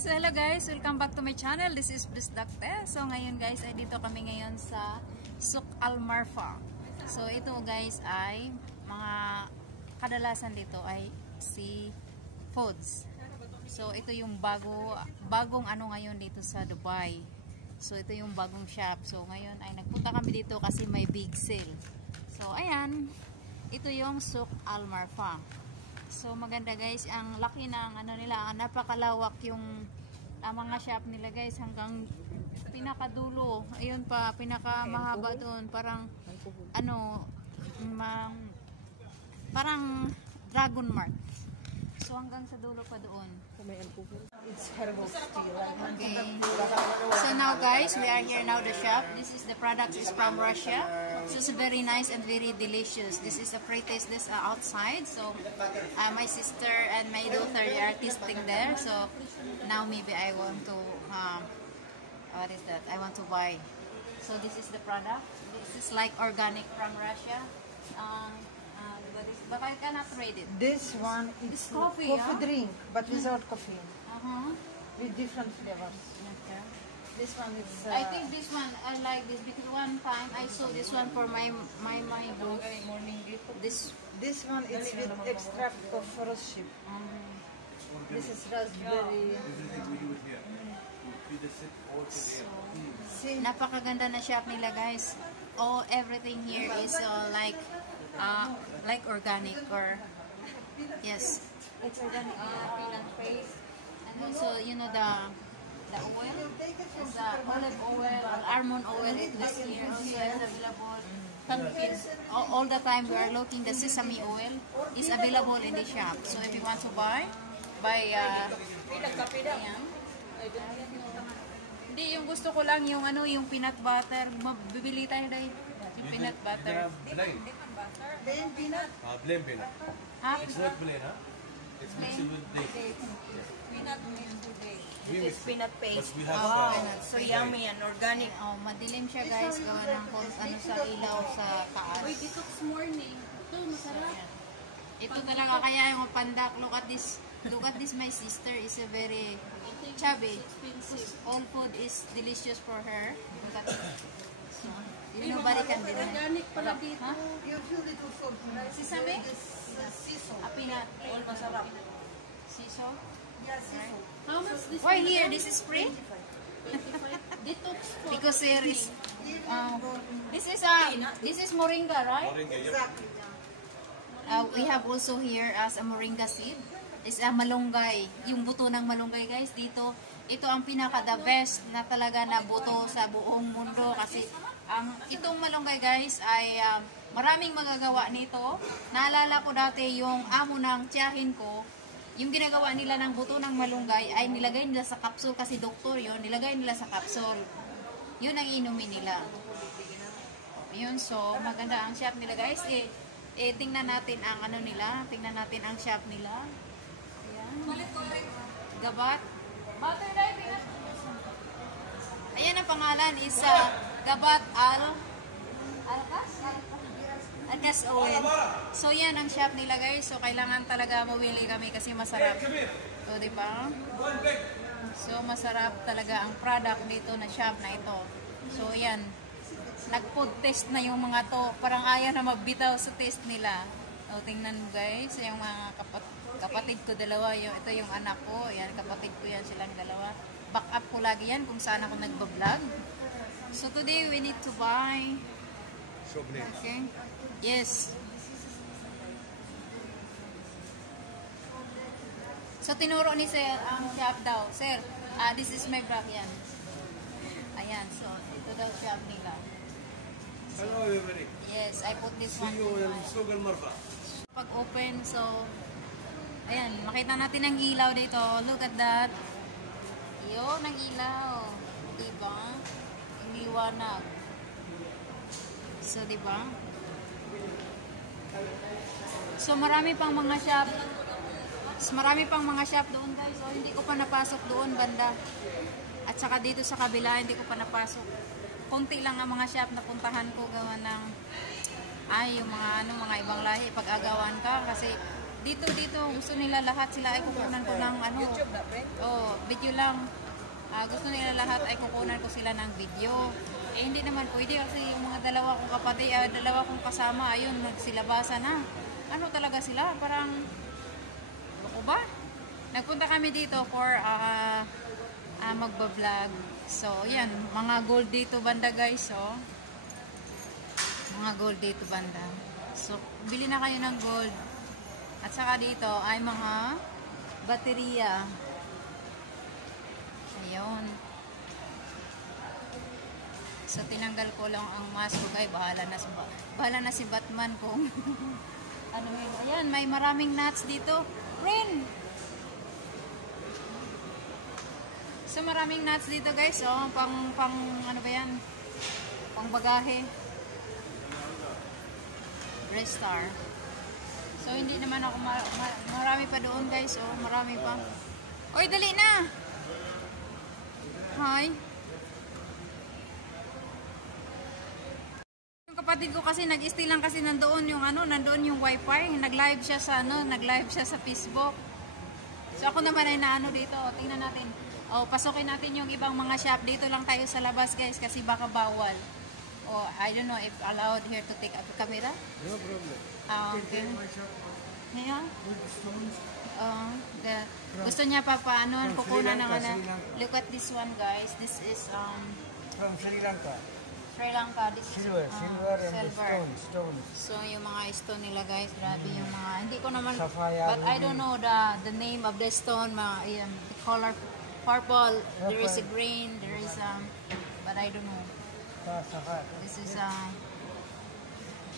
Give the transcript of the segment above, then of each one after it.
So hello guys, welcome back to my channel. This is Bliss Dakte. So ngayon guys, ay dito kami ngayon sa Souk Al Marfa. So ito guys ay mga kadalasan dito ay seafoods. So ito yung bagong ano ngayon dito sa Dubai. So ito yung bagong shop. So ngayon ay nagpunta kami dito kasi may big sale. So ayan, ito yung Souk Al Marfa. So maganda guys, ang laki ng ano nila, napakalawak yung mga shop nila guys hanggang pinakadulo. Ayun pa, pinakamahaba doon, parang ano, parang dragon mark. So hanggang sa dulo pa doon. It's herbal tea. Okay. So now guys, we are here now the shop. This is the product is from Russia. So it's very nice and very delicious. This is a pre-taste this outside. So my sister and my daughter are tasting there. So now maybe I want to what is that? I want to buy. So this is the product. This is like organic from Russia. But I cannot rate it. This one is coffee, drink, but without caffeine, Uh-huh. with different flavors. Okay. This one is. I think this one I like this because one time I saw this one for my book. This one is with extract of forest sheep. This is raspberry. Napakaganda na shop nila guys. Oh, everything here is like organic or yes, it's organic. Peanut paste, and also you know the oil, the olive oil, almond oil. It was here also is available. Pumpkin. All the time we are looking the sesame oil is available in the shop. So if you want to buy. Ayan. Hindi, yung gusto ko lang yung ano, yung peanut butter. Bibili tayo dahil yung peanut butter. Plain peanut. Plain peanut. It's not plain, huh? It's mixed with dates. Peanut mixed with dates. This is peanut paste. But we have So yummy and organic. Oh, madilim siya guys, gawa ng ano sa ilaw sa taas. Wait, detox morning. Ito, masarap. Ito talaga kaya yung pandak. Look at this my sister is a very chubby. All food is delicious for her. Look at it. So, nobody can deny. Organic pala dito. Huh? You feel it also. Sesame? Siso. Peanut. All masarap. Siso? Yeah, siso. How much this? Why here? This is free? 25. Detox for Because there is this is moringa, right? moringa, yep. Exactly. We have also here as a moringa seed. Is a malunggay. Yung buto ng malunggay guys dito. Ito ang pinaka the best na talaga na buto sa buong mundo kasi itong malunggay guys ay maraming magagawa nito. Naalala ko dati yung amo ng tiyahin ko, yung ginagawa nila ng buto ng malunggay ay nilagay nila sa kapsul kasi doktor yon, nilagay nila sa kapsul. Yun ang inumin nila. Yun, so maganda ang shop nila guys. Tingnan natin ang ano nila, tingnan natin ang shop nila. Ayan. Gabat. Butter diving. Ayan ang pangalan is Gabat Algas oil. So yan ang shop nila guys. So kailangan talaga mawili kami kasi masarap. So di ba? So masarap talaga ang product dito na shop na ito. So yan. Nag-food test na yung mga to. Parang ayaw na magbitaw sa test nila. So tingnan mo guys, yung mga kapatid ko dalawa, ito yung anak ko, yan kapatid ko yan silang dalawa. Back up ko lagi yan kung saan ako nagbablog. So today we need to buy. Okay. Yes. So tinuro ni sir ang shop daw. Sir, this is my bag yan. Ayan, so ito daw shop nila. Hello everybody. Yes, I put this one. See you in Souk Al Marfa. Pag open, so ayan, makita natin ang ilaw dito. Look at that. Yun ang ilaw. Diba? Ang liwanag. So, diba? So, marami pang mga shop. Marami pang mga shop doon guys. So, hindi ko pa napasok doon banda. At saka dito sa kabila, hindi ko pa napasok. Konti lang ang mga shop na puntahan ko gawa ng yung mga ibang lahi pag-agawan ka kasi dito gusto nila lahat sila ay kukunan ko ng ano. YouTube na, friend? Oh, video lang. Gusto nila lahat ay kukunan ko sila ng video. Eh, hindi naman pwede kasi yung mga dalawa kong kapatid, dalawa kong kasama, ayun, nagsilabasan na. Ano talaga sila? Parang, loko ba? Nagpunta kami dito for magbablog. So, yan, mga gold dito banda guys, oh. Mga gold dito banda. So, bili na kayo ng gold. At saka dito ay mga baterya. Ayun. So, tinanggal ko lang ang mask ko, guys. Bahala na si Batman kung ano yun. Ayan, may maraming nuts dito. Rin! So, maraming nuts dito, guys. Oh, pang ano ba yan? Pang bagahe. Restar. So, hindi naman ako marami pa doon, guys. Oh, marami pa. Oy, dali na! Hi! Yung kapatid ko kasi nag-stay lang kasi nandoon yung wifi. Nag-live siya sa Facebook. So, ako naman ay naano dito. O, tingnan natin. O, pasukin natin yung ibang mga shop. Dito lang tayo sa labas, guys, kasi baka bawal. Oh, I don't know if allowed here to take a camera. No problem. Okay. Yeah. Gusto niya pa paano kukunan ng ano. Look at this one, guys. This is From Sri Lanka. Sri Lanka. This Silver, is, silver and silver. stones. So yung mga stone nila, guys, grabe yung mga hindi ko naman Sapphire, but I don't know the name of the stone, the color purple, there is a green, there is but I don't know. Sapphire. This is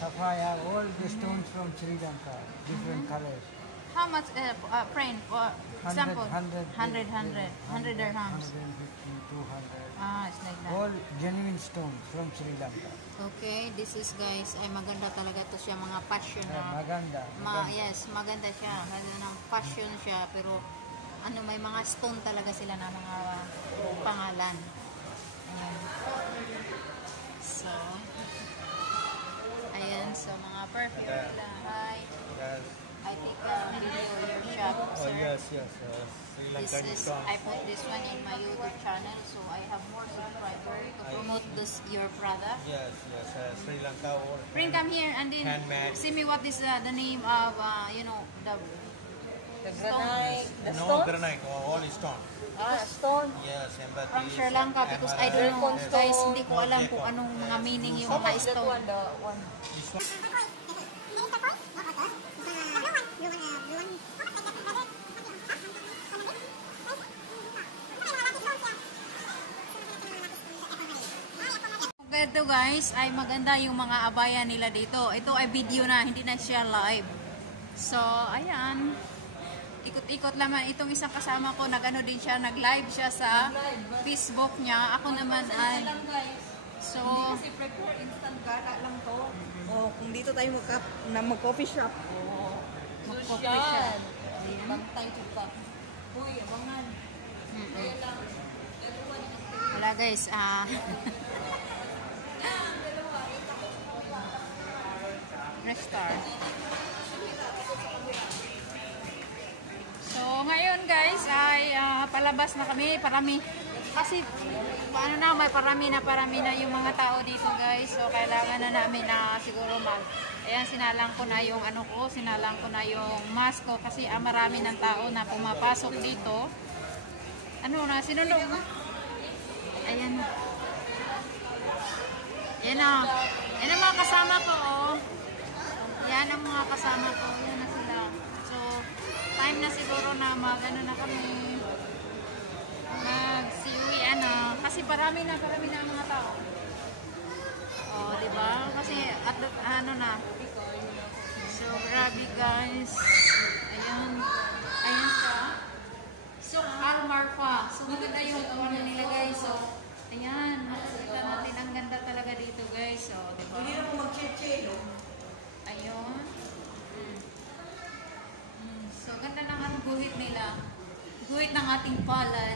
Sapphire, all the stones from Sri Lanka, different colors. how much friend example 100 dirhams. 150, 200. It's like that. All genuine stones from Sri Lanka. Okay, this is guys, ay maganda talaga to siya, mga passion Maganda. yes, maganda siya. Maganda ng passion siya, pero may mga stone talaga sila na mga pangalan. Ayan. So, ayan, so mga perfume nila. Hi. Yes. I take a video of your shop, sir. Yes. Sri This Lankan is, stone. I put this one in my YouTube channel, so I have more subscribers to promote your product. Yes. Sri Lanka or Bring come here and then handmade. see me what is the name of The granite, the No stones? granite, all stone. Stone. Yes, empathy. from Sri Lanka, because I don't know, guys, hindi ko alam kung anong mga meaning yung mga That stone. one, the one. This one. Ito guys, ay maganda yung mga abaya nila dito. Ito ay video na, hindi na siya live. So, ayan. Ikot-ikot naman. Itong isang kasama ko, din siya, nag-live siya sa Facebook niya. Ako naman ay... So, Kasi prepare instant gala lang to. Oh, kung dito tayo mag-coffee shop. mag-coffee siya. Bantay to pa. Uy, abangan. Kaya lang. Wala guys, Restart. So, ngayon guys, ay palabas na kami. Kasi, parami na yung mga tao dito guys. So, kailangan na namin na siguro ayan, sinalang ko na yung sinalang ko na yung mask ko. Kasi marami ng tao na pumapasok dito. Sinunog mo? Ayan. Yan ang mga kasama ko, oh. Yan ang mga kasama ko. Yan na sila. So, time na siguro na na kami. Mag-siuwi, kasi parami na ang mga tao. Oh, diba? Kasi, na. So, grabe guys. Ayan. Ayan siya. So, Al-Marfa. So, maganda yung nila guys. So, ayan. Makikita natin. Ang ganda talaga dito guys. So, diba? Hindi na po mag-cheche. Ayun. So, ganda ng guhit nila. Guhit ng ating palay.